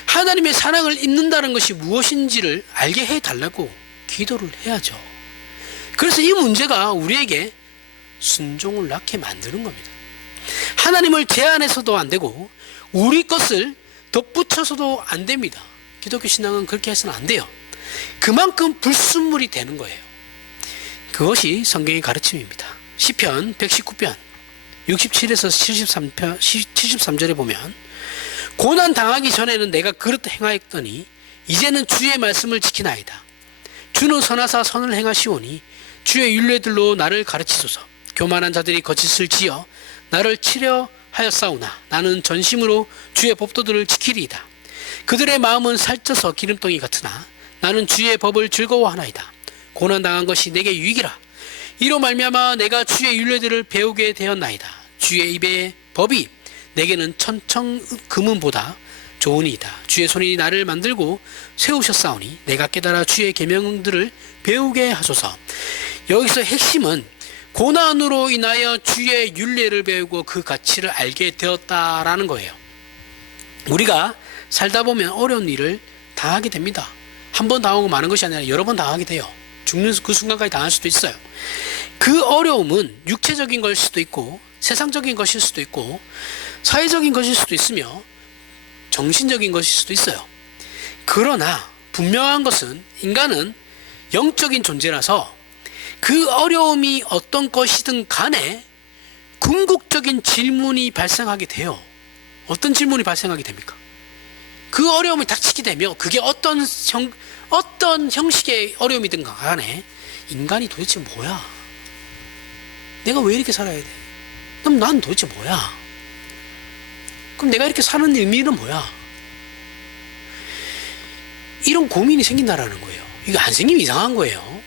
하나님의 사랑을 잊는다는 것이 무엇인지를 알게 해달라고 기도를 해야죠. 그래서 이 문제가 우리에게 순종을 낳게 만드는 겁니다. 하나님을 제한해서도 안 되고 우리 것을 덧붙여서도 안 됩니다. 기독교 신앙은 그렇게 해서는 안 돼요. 그만큼 불순물이 되는 거예요. 그것이 성경의 가르침입니다. 시편 119편 67에서 73절에 보면 고난 당하기 전에는 내가 그릇 행하였더니 이제는 주의 말씀을 지키나이다. 주는 선하사 선을 행하시오니 주의 율례들로 나를 가르치소서. 교만한 자들이 거짓을 지어 나를 치려 하였사오나 나는 전심으로 주의 법도들을 지키리이다. 그들의 마음은 살쪄서 기름덩이 같으나 나는 주의 법을 즐거워하나이다. 고난당한 것이 내게 유익이라. 이로 말미암아 내가 주의 율례들을 배우게 되었나이다. 주의 입의 법이 내게는 천청 금은보다 좋으니이다. 주의 손이 나를 만들고 세우셨사오니 내가 깨달아 주의 계명들을 배우게 하소서. 여기서 핵심은 고난으로 인하여 주의 율례를 배우고 그 가치를 알게 되었다라는 거예요. 우리가 살다 보면 어려운 일을 당하게 됩니다. 한 번 당하고 마는 것이 아니라 여러 번 당하게 돼요. 죽는 그 순간까지 당할 수도 있어요. 그 어려움은 육체적인 것일 수도 있고 세상적인 것일 수도 있고 사회적인 것일 수도 있으며 정신적인 것일 수도 있어요. 그러나 분명한 것은 인간은 영적인 존재라서 그 어려움이 어떤 것이든 간에 궁극적인 질문이 발생하게 돼요. 어떤 질문이 발생하게 됩니까? 그 어려움이 닥치게 되면 그게 어떤 형식의 어려움이든 간에 인간이 도대체 뭐야? 내가 왜 이렇게 살아야 돼? 그럼 난 도대체 뭐야? 그럼 내가 이렇게 사는 의미는 뭐야? 이런 고민이 생긴다라는 거예요. 이거 안 생기면 이상한 거예요.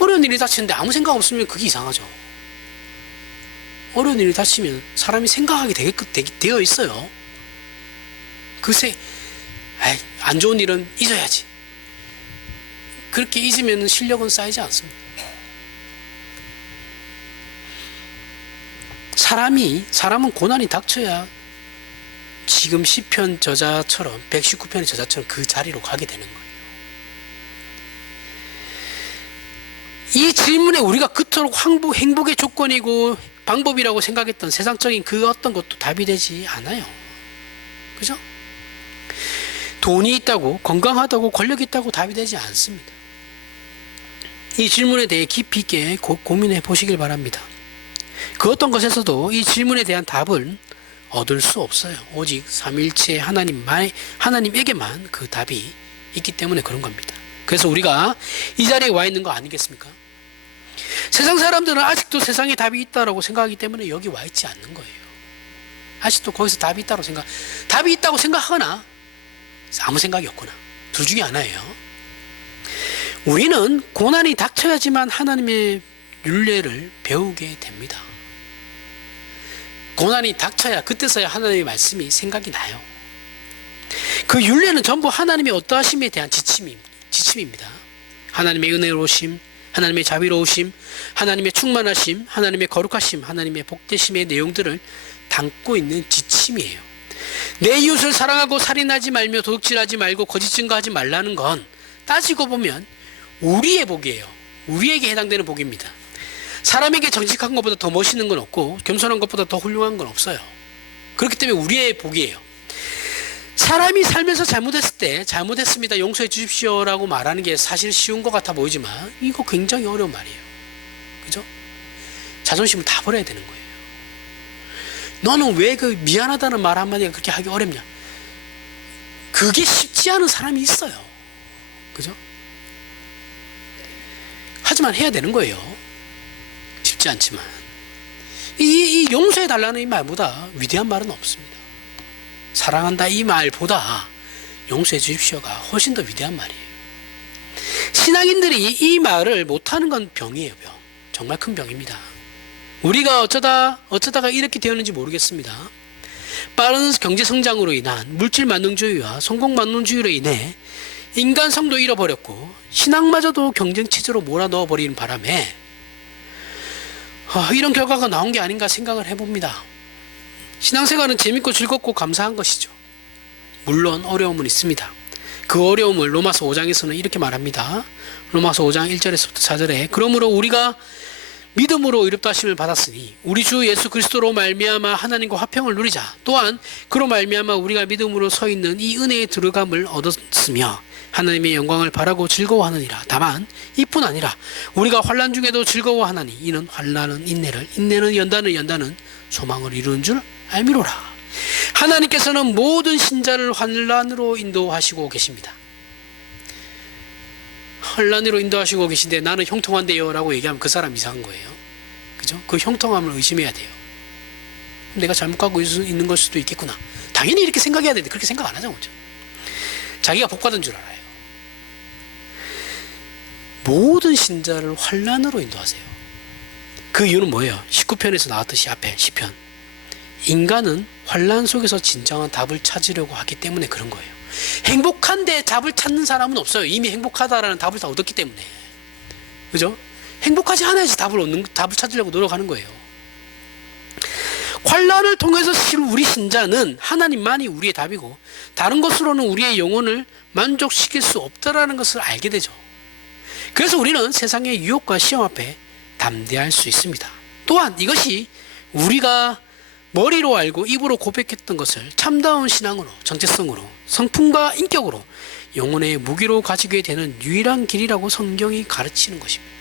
어려운 일이 닥치는데 아무 생각 없으면 그게 이상하죠. 어려운 일이 닥치면 사람이 생각하게 되어 있어요. 안 좋은 일은 잊어야지. 그렇게 잊으면 실력은 쌓이지 않습니다. 사람은 고난이 닥쳐야 지금 시편 저자처럼 119편의 저자처럼 그 자리로 가게 되는 거예요. 이 질문에 우리가 그토록 행복의 조건이고 방법이라고 생각했던 세상적인 그 어떤 것도 답이 되지 않아요. 그죠? 돈이 있다고, 건강하다고, 권력이 있다고 답이 되지 않습니다. 이 질문에 대해 깊이 있게 고민해 보시길 바랍니다. 그 어떤 것에서도 이 질문에 대한 답을 얻을 수 없어요. 오직 삼위일체 하나님에게만 그 답이 있기 때문에 그런 겁니다. 그래서 우리가 이 자리에 와 있는 거 아니겠습니까? 세상 사람들은 아직도 세상에 답이 있다고 생각하기 때문에 여기 와 있지 않는 거예요. 아직도 거기서 답이 있다고 생각하거나 아무 생각이 없구나. 둘 중에 하나예요. 우리는 고난이 닥쳐야지만 하나님의 율례를 배우게 됩니다. 고난이 닥쳐야 그때서야 하나님의 말씀이 생각이 나요. 그 율례는 전부 하나님의 어떠하심에 대한 지침입니다. 하나님의 은혜로우심, 하나님의 자비로우심, 하나님의 충만하심, 하나님의 거룩하심, 하나님의 복되심의 내용들을 담고 있는 지침이에요. 내 이웃을 사랑하고 살인하지 말며 도둑질하지 말고 거짓 증거하지 말라는 건 따지고 보면 우리의 복이에요. 우리에게 해당되는 복입니다. 사람에게 정직한 것보다 더 멋있는 건 없고 겸손한 것보다 더 훌륭한 건 없어요. 그렇기 때문에 우리의 복이에요. 사람이 살면서 잘못했을 때 잘못했습니다, 용서해 주십시오라고 말하는 게 사실 쉬운 것 같아 보이지만 이거 굉장히 어려운 말이에요. 그죠? 자존심을 다 버려야 되는 거예요. 너는 왜 그 미안하다는 말 한마디가 그렇게 하기 어렵냐? 그게 쉽지 않은 사람이 있어요. 그죠? 하지만 해야 되는 거예요. 쉽지 않지만. 이 용서해 달라는 이 말보다 위대한 말은 없습니다. 사랑한다 이 말보다 용서해 주십시오가 훨씬 더 위대한 말이에요. 신앙인들이 이 말을 못하는 건 병이에요. 병. 정말 큰 병입니다. 우리가 어쩌다가 이렇게 되었는지 모르겠습니다. 빠른 경제 성장으로 인한 물질 만능주의와 성공 만능주의로 인해 인간성도 잃어버렸고 신앙마저도 경쟁 체제로 몰아넣어 버리는 바람에 이런 결과가 나온 게 아닌가 생각을 해봅니다. 신앙생활은 재밌고 즐겁고 감사한 것이죠. 물론 어려움은 있습니다. 그 어려움을 로마서 5장에서는 이렇게 말합니다. 로마서 5장 1절에서부터 4절에 그러므로 우리가 믿음으로 의롭다 하심을 받았으니 우리 주 예수 그리스도로 말미암아 하나님과 화평을 누리자. 또한 그로 말미암아 우리가 믿음으로 서 있는 이 은혜에 들어감을 얻었으며 하나님의 영광을 바라고 즐거워하느니라. 다만 이뿐 아니라 우리가 환난 중에도 즐거워하나니 이는 환난은 인내를, 인내는 연단은 소망을 이루는 줄 알미로라. 하나님께서는 모든 신자를 환난으로 인도하시고 계십니다. 환난으로 인도하시고 계신데 나는 형통한데요 라고 얘기하면 그 사람 이상한 거예요. 그죠? 그 형통함을 의심해야 돼요. 내가 잘못 가고 있는 걸 수도 있겠구나. 당연히 이렇게 생각해야 되는데 그렇게 생각 안 하죠. 그죠? 자기가 복받은 줄 알아요. 모든 신자를 환난으로 인도하세요. 그 이유는 뭐예요? 19편에서 나왔듯이 앞에 10편. 인간은 환난 속에서 진정한 답을 찾으려고 하기 때문에 그런 거예요. 행복한데 답을 찾는 사람은 없어요. 이미 행복하다라는 답을 다 얻었기 때문에. 그죠? 행복하지 않아야지 답을 찾으려고 노력하는 거예요. 환난을 통해서 우리 신자는 하나님만이 우리의 답이고 다른 것으로는 우리의 영혼을 만족시킬 수 없다라는 것을 알게 되죠. 그래서 우리는 세상의 유혹과 시험 앞에 담대할 수 있습니다. 또한 이것이 우리가 머리로 알고 입으로 고백했던 것을 참다운 신앙으로, 정체성으로, 성품과 인격으로 영혼의 무기로 가지게 되는 유일한 길이라고 성경이 가르치는 것입니다.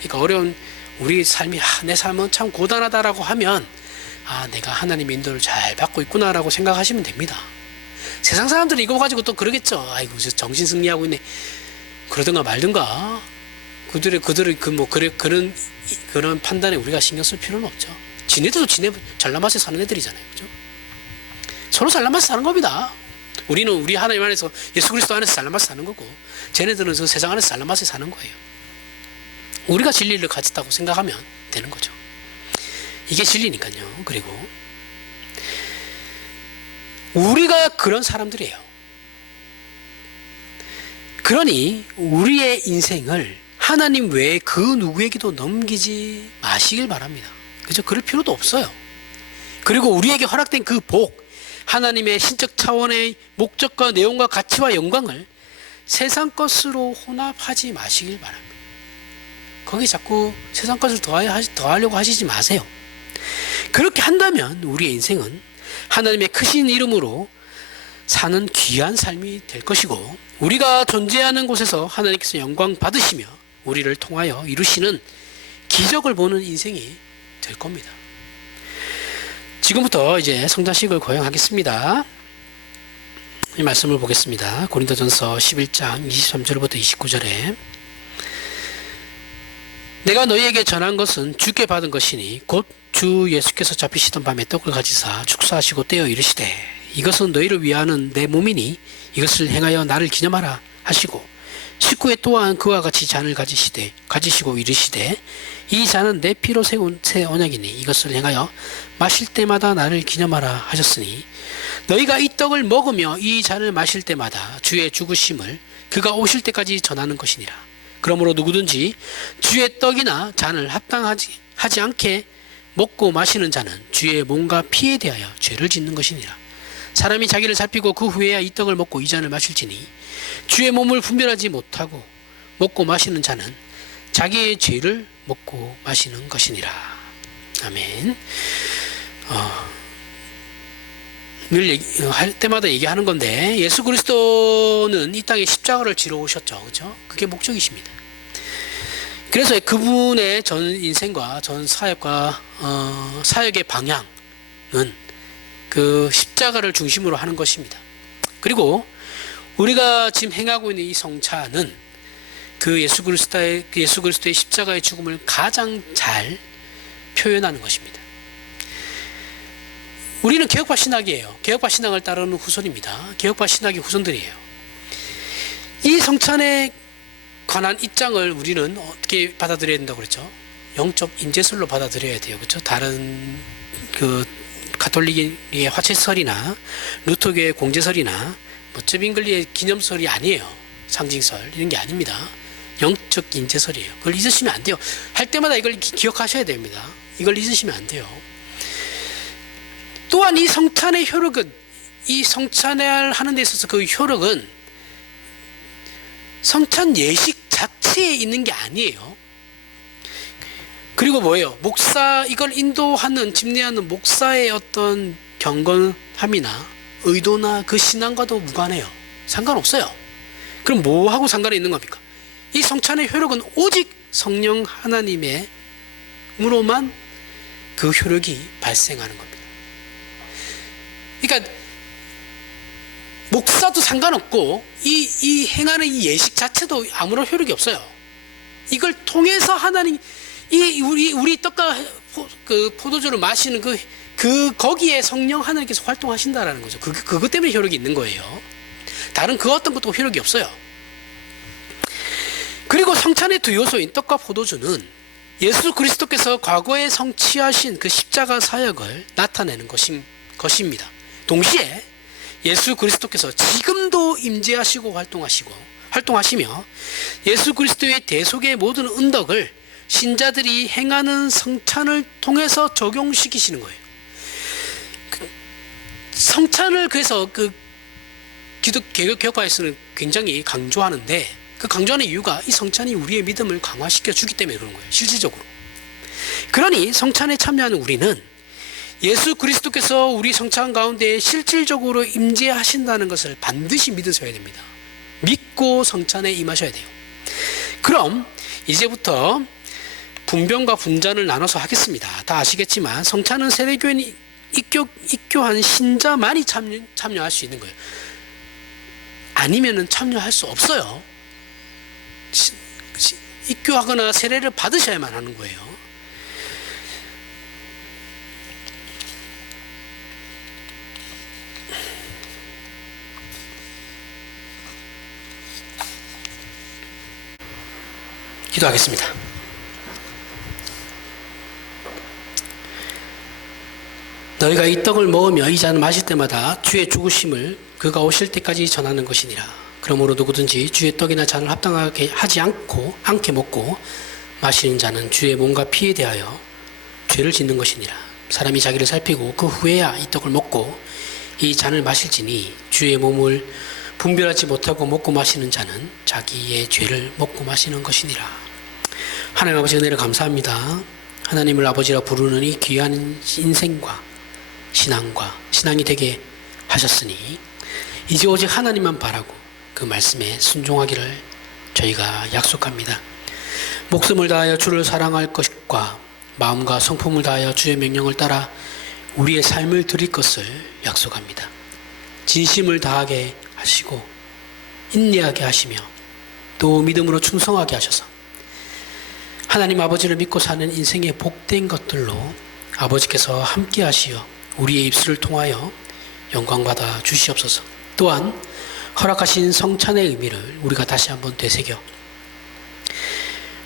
그러니까 어려운 우리 삶이 내 삶은 참 고단하다라고 하면 내가 하나님의 인도를 잘 받고 있구나라고 생각하시면 됩니다. 세상 사람들이 이거 가지고 또 그러겠죠. 아이고 정신 승리하고 있네. 그러든가 말든가. 그런 판단에 우리가 신경 쓸 필요는 없죠. 지네들도 잘난 맛에 사는 애들이잖아요. 그죠? 서로 잘난 맛에 사는 겁니다. 우리는 우리 하나님 안에서 예수 그리스도 안에서 잘난 맛에 사는 거고 쟤네들은 저 세상 안에서 잘난 맛에 사는 거예요. 우리가 진리를 가졌다고 생각하면 되는 거죠. 이게 진리니까요. 그리고 우리가 그런 사람들이에요. 그러니 우리의 인생을 하나님 외에 그 누구에게도 넘기지 마시길 바랍니다. 그죠? 그럴 필요도 없어요. 그리고 우리에게 허락된 그 복, 하나님의 신적 차원의 목적과 내용과 가치와 영광을 세상 것으로 혼합하지 마시길 바랍니다. 거기 자꾸 세상 것을 더하려고 하시지 마세요. 그렇게 한다면 우리의 인생은 하나님의 크신 이름으로 사는 귀한 삶이 될 것이고 우리가 존재하는 곳에서 하나님께서 영광 받으시며 우리를 통하여 이루시는 기적을 보는 인생이 될 겁니다. 지금부터 이제 성자식을 고행하겠습니다. 이 말씀을 보겠습니다. 고린도전서 11장 23절부터 29절에 내가 너희에게 전한 것은 주께 받은 것이니 곧 주 예수께서 잡히시던 밤에 떡을 가지사 축사하시고 떼어 이르시되 이것은 너희를 위하는 내 몸이니 이것을 행하여 나를 기념하라 하시고 19회 또한 그와 같이 잔을 가지시고 이르시되 이 잔은 내 피로 세운 새 언약이니 이것을 행하여 마실 때마다 나를 기념하라 하셨으니 너희가 이 떡을 먹으며 이 잔을 마실 때마다 주의 죽으심을 그가 오실 때까지 전하는 것이니라. 그러므로 누구든지 주의 떡이나 잔을 합당하지 않게 먹고 마시는 자는 주의 몸과 피에 대하여 죄를 짓는 것이니라. 사람이 자기를 살피고 그 후에야 이 떡을 먹고 이 잔을 마실지니 주의 몸을 분별하지 못하고 먹고 마시는 자는 자기의 죄를 먹고 마시는 것이니라. 아멘. 늘 할 때마다 얘기하는 건데 예수 그리스도는 이 땅에 십자가를 지러 오셨죠. 그렇죠? 그게 목적이십니다. 그래서 그분의 전 인생과 전 사역과 사역의 방향은 그 십자가를 중심으로 하는 것입니다. 그리고 우리가 지금 행하고 있는 이 성찬은 그 예수 그리스도의 십자가의 죽음을 가장 잘 표현하는 것입니다. 우리는 개혁파 신학이에요. 개혁파 신학을 따르는 후손입니다. 개혁파 신학의 후손들이에요. 이 성찬에 관한 입장을 우리는 어떻게 받아들여야 된다고 그랬죠? 영적 인재설로 받아들여야 돼요. 그렇죠? 다른 그 가톨릭의 화채설이나 루터교의 공제설이나 쩌빙글리의 기념설이 아니에요. 상징설 이런 게 아닙니다. 영적 인재설이에요. 그걸 잊으시면 안 돼요. 할 때마다 이걸 기억하셔야 됩니다. 이걸 잊으시면 안 돼요. 또한 이 성찬의 효력은 이 성찬을 하는 데 있어서 그 효력은 성찬 예식 자체에 있는 게 아니에요. 그리고 뭐예요? 목사 이걸 인도하는 집례하는 목사의 어떤 경건함이나 의도나 그 신앙과도 무관해요. 상관없어요. 그럼 뭐하고 상관이 있는 겁니까? 이 성찬의 효력은 오직 성령 하나님의 으로만 그 효력이 발생하는 겁니다. 그러니까 목사도 상관없고 이 행하는 이 예식 자체도 아무런 효력이 없어요. 이걸 통해서 하나님 우리 떡과 그 포도주를 마시는 거기에 성령 하나님께서 활동하신다라는 거죠. 그것 때문에 효력이 있는 거예요. 다른 그 어떤 것도 효력이 없어요. 그리고 성찬의 두 요소인 떡과 포도주는 예수 그리스도께서 과거에 성취하신 그 십자가 사역을 나타내는 것입니다. 동시에 예수 그리스도께서 지금도 임재하시고 활동하시며 예수 그리스도의 대속의 모든 은덕을 신자들이 행하는 성찬을 통해서 적용시키시는 거예요. 성찬을 그래서 그 개혁파에서는 굉장히 강조하는데 그 강조하는 이유가 이 성찬이 우리의 믿음을 강화시켜 주기 때문에 그런 거예요. 실질적으로. 그러니 성찬에 참여하는 우리는 예수 그리스도께서 우리 성찬 가운데 실질적으로 임재하신다는 것을 반드시 믿으셔야 됩니다. 믿고 성찬에 임하셔야 돼요. 그럼 이제부터 분변과 분잔을 나눠서 하겠습니다. 다 아시겠지만 성찬은 세례교인 입교한 신자만이 참여할 수 있는 거예요. 아니면은 참여할 수 없어요. 입교하거나 세례를 받으셔야만 하는 거예요. 기도하겠습니다. 너희가 이 떡을 먹으며 이 잔을 마실 때마다 주의 죽으심을 그가 오실 때까지 전하는 것이니라. 그러므로 누구든지 주의 떡이나 잔을 합당하게 하지 않게 먹고 마시는 자는 주의 몸과 피에 대하여 죄를 짓는 것이니라. 사람이 자기를 살피고 그 후에야 이 떡을 먹고 이 잔을 마실지니 주의 몸을 분별하지 못하고 먹고 마시는 자는 자기의 죄를 먹고 마시는 것이니라. 하나님 아버지 은혜를 감사합니다. 하나님을 아버지라 부르는 이 귀한 인생과 신앙이 되게 하셨으니 이제 오직 하나님만 바라고 그 말씀에 순종하기를 저희가 약속합니다. 목숨을 다하여 주를 사랑할 것과 마음과 성품을 다하여 주의 명령을 따라 우리의 삶을 드릴 것을 약속합니다. 진심을 다하게 하시고 인내하게 하시며 또 믿음으로 충성하게 하셔서 하나님 아버지를 믿고 사는 인생의 복된 것들로 아버지께서 함께 하시어 우리의 입술을 통하여 영광받아 주시옵소서. 또한 허락하신 성찬의 의미를 우리가 다시 한번 되새겨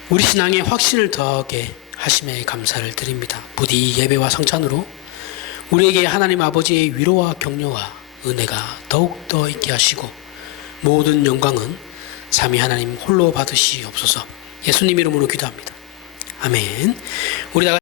우리 신앙의 확신을 더하게 하심에 감사를 드립니다. 부디 예배와 성찬으로 우리에게 하나님 아버지의 위로와 격려와 은혜가 더욱더 있게 하시고 모든 영광은 삼위 하나님 홀로 받으시옵소서. 예수님 이름으로 기도합니다. 아멘. 우리 다